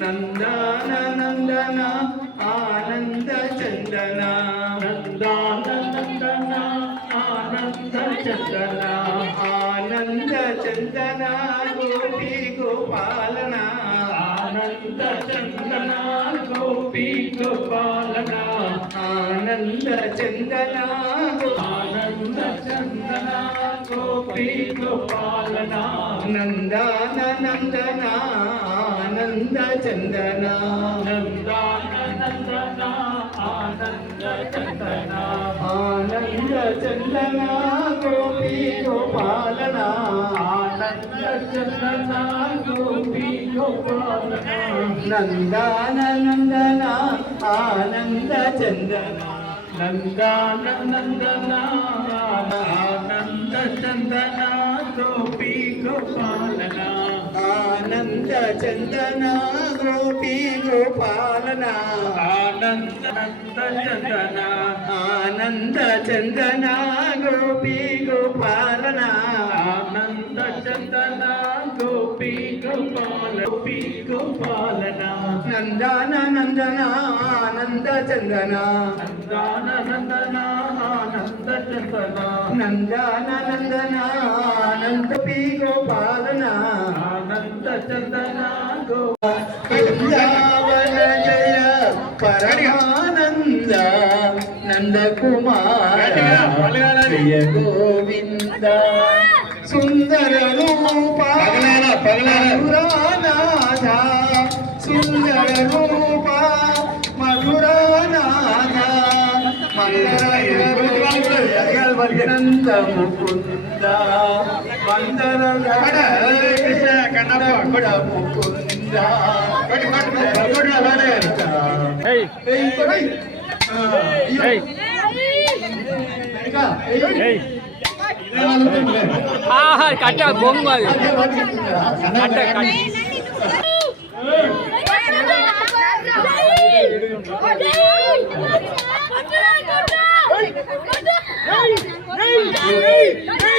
నందన నందన ఆనంద చందన. నందన నందన ఆనంద చందన. ఆనంద చందన గోపి గోపాలన. ఆనంద చందన గోపి గోపాలన. ఆనంద చందన ఆనంద చందన గోపి గోపాలన. నందన నందన ఆనంద చందన ఆనంద చందన గోపీ చందన గోపాలన. ఆనంద చందన గోపీ గోపాలన నందన ఆనంద చందన నందన ఆనంద చందన గోపీ గోపాలన. ఆనంద చందన గోపి గోపాలన ఆనంద చందన ఆనంద చందన గోపి గోపాలన ఆనంద చందన గోపి గోపాల గోపి గోపాలన నందన నందన ఆనంద చందన నందన నందన ఆనంద చందన నందన నందన ఆనంద బృందావన జయ పరమానంద నందకుమార జయ గోవింద. సుందర రూప మధురానాథ సుందర రూప கிடந்த முகுந்தா வந்தரகட கண்ணப்பா முகுந்தா கட்ட பொங்கல் கட்ட கட்ட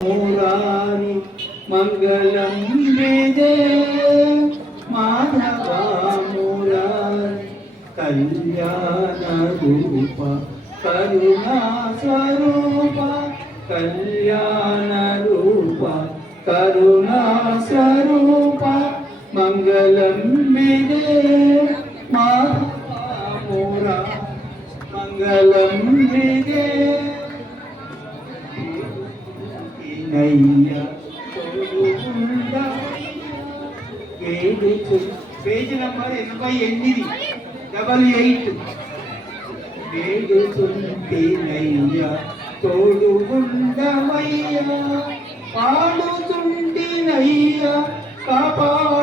మురారి మంగళం విజయ మాధవ మురారి కళ్యాణ రూప కరుణా స్వరూప కళ్యాణ రూప కరుణా స్వరూప మంగళం విజయ మాధవ మురారి మంగళం విజయ పేజ్ నంబర్ ఎనభై ఎనిమిది డబల్ ఎయిట్. వేడుతుంటేనయ్యా తోడుగుండమయ్యా పాడుతుంటేనయ్యా కాపాడు